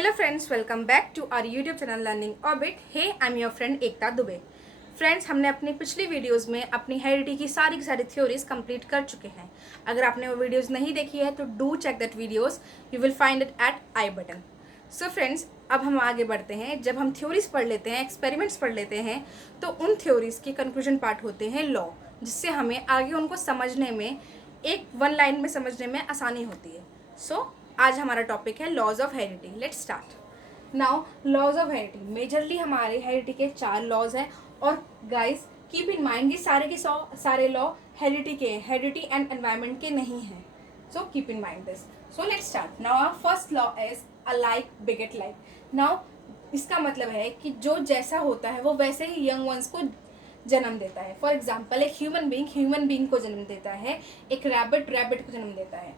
Hello friends, welcome back to our YouTube channel Learning Orbit. Hey, I'm your friend Ekta Dubey. Friends, हमने अपनी पिछली videos में अपनी heredity की सारी थ्योरीज कंप्लीट कर चुके हैं. अगर आपने वो वीडियोस नहीं देखी है तो do check that videos. You will find it at I button. So friends, अब हम आगे बढ़ते हैं. जब हम थ्योरीज पढ़ लेते हैं, एक्सपेरिमेंट्स पढ़ लेते हैं, तो उन थ्योरीज के कंक्लूजन पार्ट होते हैं लॉ, जिससे हमें आगे उनको समझने में, एक वन लाइन में समझने में आसानी होती है. सो आज हमारा टॉपिक है laws of heredity. Let's start now. Laws of heredity majorly हमारे हेरिडिटी के 4 लॉज हैं. और गाइस कीप इन माइंड, ये सारे के सारे लॉ हेरिडिटी के, हेरिडिटी एंड एनवायरनमेंट के नहीं हैं. So keep in mind this. So let's start now. Our first law is alike beget like. Now इसका मतलब है कि जो जैसा होता है वो वैसे ही यंग वंस को जन्म देता है. फॉर एग्जाम्पल, एक ह्यूमन बींग को जन्म देता है, एक रैबिट को जन्म देता है.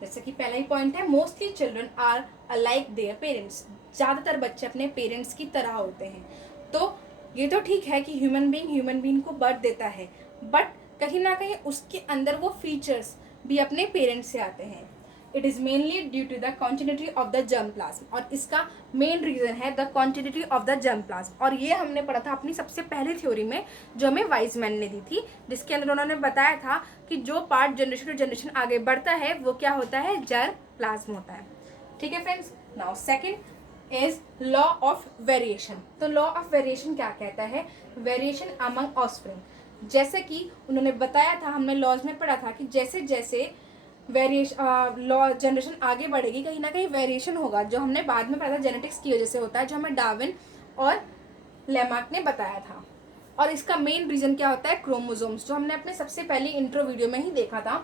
जैसे कि पहला ही पॉइंट है, mostly children are alike their parents. ज़्यादातर बच्चे अपने पेरेंट्स की तरह होते हैं. तो ये तो ठीक है कि ह्यूमन बींग को बर्थ देता है, बट कहीं ना कहीं उसके अंदर वो फीचर्स भी अपने पेरेंट्स से आते हैं. It is mainly due to the continuity of the germ plasm. और इसका मेन रीज़न है the continuity of the germ plasm. और ये हमने पढ़ा था अपनी सबसे पहली थ्योरी में, जो हमें वाइजमैन ने दी थी, जिसके अंदर उन्होंने बताया था कि जो पार्ट जनरेशन टू जनरेशन आगे बढ़ता है वो क्या होता है, जर्म प्लाज्म होता है. ठीक है friends. Now second is law of variation. तो लॉ ऑफ वेरिएशन क्या कहता है? Variation among offspring. जैसे कि उन्होंने बताया था, हमने लॉज में पढ़ा था कि जैसे जैसे लॉ जनरेशन आगे बढ़ेगी, कहीं ना कहीं वेरिएशन होगा, जो हमने बाद में पढ़ा था जेनेटिक्स की वजह से होता है, जो हमें डार्विन और लेमार्क ने बताया था. और इसका मेन रीज़न क्या होता है? क्रोमोसोम्स, जो हमने अपने सबसे पहले इंट्रो वीडियो में ही देखा था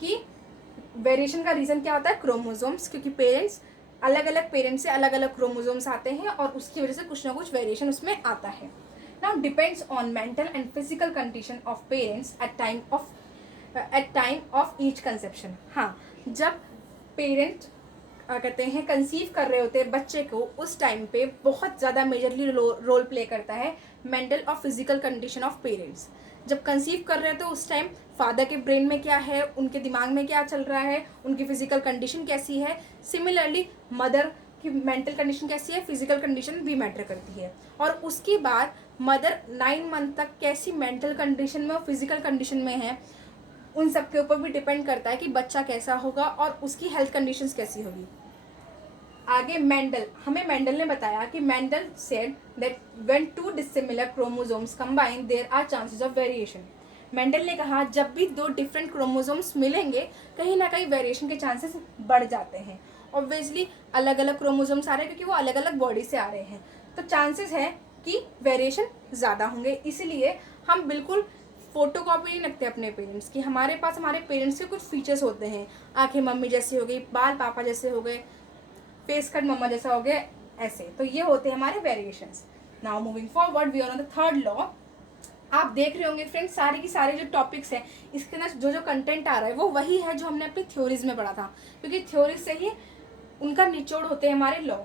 कि वेरिएशन का रीज़न क्या होता है? क्रोमोसोम्स. क्योंकि पेरेंट्स अलग अलग पेरेंट्स से अलग अलग क्रोमोसोम्स आते हैं और उसकी वजह से कुछ ना कुछ वेरिएशन उसमें आता है. Now depends on mental and physical condition of parents at time of each conception. हाँ, जब पेरेंट कहते हैं कंसीव कर रहे होते हैं बच्चे को, उस टाइम पे बहुत ज़्यादा मेजरली रोल प्ले करता है मेंटल और फिजिकल कंडीशन ऑफ पेरेंट्स. जब कंसीव कर रहे हैं तो उस टाइम फादर के ब्रेन में क्या है, उनके दिमाग में क्या चल रहा है, उनकी फिजिकल कंडीशन कैसी है. सिमिलरली मदर की मेंटल कंडीशन कैसी है, फिजिकल कंडीशन भी मैटर करती है. और उसके बाद मदर 9 मंथ तक कैसी मेंटल कंडीशन में और फिजिकल कंडीशन में है, उन सब के ऊपर भी डिपेंड करता है कि बच्चा कैसा होगा और उसकी हेल्थ कंडीशंस कैसी होगी. आगे मेंडल ने बताया कि Mendel said that when 2 dissimilar chromosomes combine there are chances of variation. Mendel ने कहा जब भी 2 डिफरेंट क्रोमोसोम्स मिलेंगे, कहीं ना कहीं वेरिएशन के चांसेस बढ़ जाते हैं. ऑब्वियसली अलग अलग क्रोमोसोम्स आ रहे हैं क्योंकि वो अलग अलग बॉडी से आ रहे हैं, तो चांसेस है कि वेरिएशन ज़्यादा होंगे. इसलिए हम बिल्कुल फोटो कॉपी नहीं रखते अपने पेरेंट्स की. हमारे पास हमारे पेरेंट्स के कुछ फीचर्स होते हैं. आंखें मम्मी जैसी हो गई, बाल पापा जैसे हो गए, फेस कट मम्मा जैसा हो गया, ऐसे. तो ये होते हैं हमारे variations. Now moving forward, we are on the third law. आप देख रहे होंगे फ्रेंड्स, सारे की सारे जो टॉपिक्स हैं, इसके अंदर जो कंटेंट आ रहा है वो वही है जो हमने अपनी थ्योरीज में पढ़ा था, क्योंकि थ्योरीज से ही उनका निचोड़ होते हैं हमारे लॉ.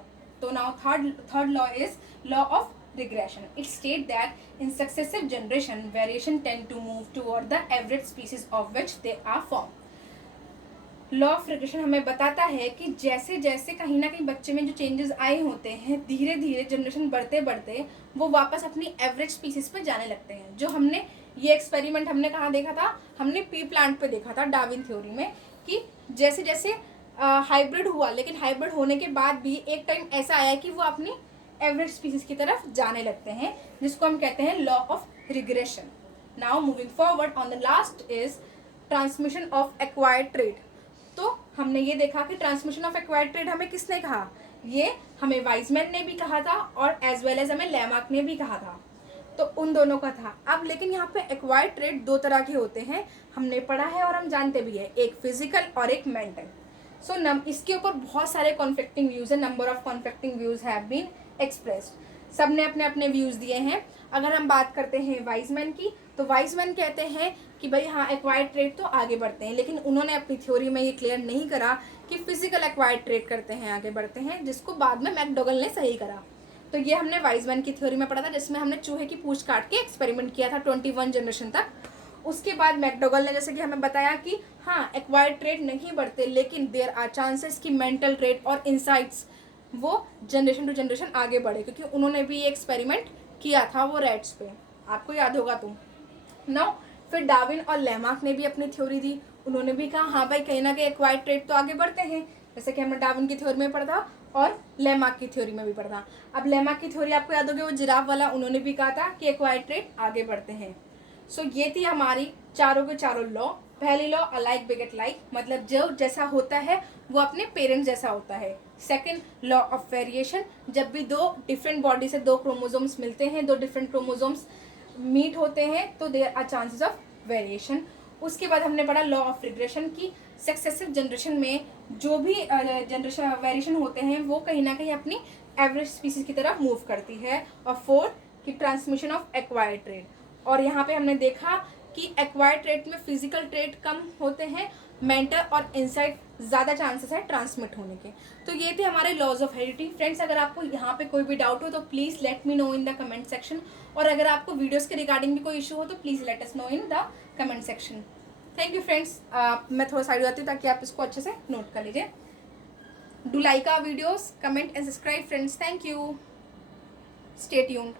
तो now third law is law of regression. It states that in successive generation variation tend to move toward the average species of which they are formed. Law of regression हमें बताता है कि जैसे जैसे कहीं ना कहीं बच्चे में जो चेंजेस आए होते हैं, धीरे धीरे जनरेशन बढ़ते बढ़ते वो वापस अपनी एवरेज स्पीसीज पे जाने लगते हैं. जो हमने ये एक्सपेरिमेंट हमने कहाँ देखा था? हमने पी प्लांट पे देखा था डार्विन थ्योरी में, कि जैसे जैसे हाइब्रिड हुआ, लेकिन हाइब्रिड होने के बाद भी एक टाइम ऐसा आया कि वो अपनी एवरेज स्पीसीज की तरफ जाने लगते हैं, जिसको हम कहते हैं law of regression. Now moving forward, on the last is transmission of acquired trait. तो हमने ये देखा कि ट्रांसमिशन ऑफ एक्वायर्ड ट्रेट हमें किसने कहा? ये हमें वाइजमैन ने भी कहा था और एज वेल एज हमें लेमार्क ने भी कहा था. तो उन दोनों का था. अब लेकिन यहाँ पे एक्वायर्ड ट्रेट 2 तरह के होते हैं, हमने पढ़ा है और हम जानते भी है, एक फिजिकल और एक मेंटल. सो इसके ऊपर बहुत सारे कॉन्फ्लिक्टिंग व्यूज है. Number of conflicting views have been expressed. सब ने अपने अपने व्यूज़ दिए हैं. अगर हम बात करते हैं वाइजमैन की, तो वाइजमैन कहते हैं कि भाई हाँ, एक्वायर्ड ट्रेट तो आगे बढ़ते हैं, लेकिन उन्होंने अपनी थ्योरी में ये क्लियर नहीं करा कि फिजिकल एक्वायर्ड ट्रेट करते हैं आगे बढ़ते हैं, जिसको बाद में मैकडोगल ने सही करा. तो ये हमने वाइजमैन की थ्योरी में पढ़ा था, जिसमें हमने चूहे की पूंछ काट के एक्सपेरिमेंट किया था 21 जनरेशन तक. उसके बाद मैकडोगल ने जैसे कि हमें बताया कि हाँ, एक्वायर्ड ट्रेट नहीं बढ़ते, लेकिन देयर आर चांसेस कि मेंटल ट्रेट और इंसाइट्स वो जनरेशन टू जनरेशन आगे बढ़े, क्योंकि उन्होंने भी ये एक्सपेरिमेंट किया था वो रैट्स पे, आपको याद होगा। तो नाउ फिर डार्विन और लेमार्क ने भी अपनी थ्योरी दी। उन्होंने भी कहा हाँ भाई कहीं ना कहीं एक्वायर्ड ट्रेट तो आगे बढ़ते हैं, जैसे कि हमने डार्विन की थ्योरी में पढ़ा था और लेमार्क की थ्योरी में भी पढ़ा था। अब लेमार्क की थ्योरी आपको याद होगी, वो जिराफ वाला, उन्होंने भी कहा था कि एक्वायर्ड ट्रेट आगे बढ़ते हैं। सो ये थी हमारी चारों के चारों लॉ। पहली लॉ अलाइक बेगेट लाइक, मतलब जो जैसा होता है वो अपने पेरेंट्स जैसा होता है। सेकंड लॉ ऑफ वेरिएशन, जब भी दो डिफरेंट बॉडी से दो क्रोमोसोम्स मिलते हैं, दो डिफरेंट क्रोमोसोम्स मीट होते हैं, तो there are chances of variation. उसके बाद हमने पढ़ा लॉ ऑफ रिग्रेशन की सक्सेसिव जनरेशन में जो भी जनरेशन वेरिएशन होते हैं वो कहीं ना कहीं अपनी एवरेज स्पीसीज की तरफ मूव करती है। और फोर्थ की ट्रांसमिशन ऑफ एक्वायर्ड ट्रेट, और यहाँ पे हमने देखा कि एक्वायर्ड ट्रेट में फिजिकल ट्रेट कम होते हैं, मेंटल और इनसाइट ज़्यादा चांसेस है ट्रांसमिट होने के। तो ये थे हमारे लॉज ऑफ हेरिडिटी। फ्रेंड्स, अगर आपको यहाँ पे कोई भी डाउट हो तो please let me know in the comment section, और अगर आपको वीडियोस के रिगार्डिंग भी कोई इशू हो तो please let us know in the comment section. Thank you friends. मैं थोड़ा साइड जाती हूँ ताकि आप इसको अच्छे से नोट कर लीजिए। Do like our videos, comment and subscribe friends. Thank you, stay tuned.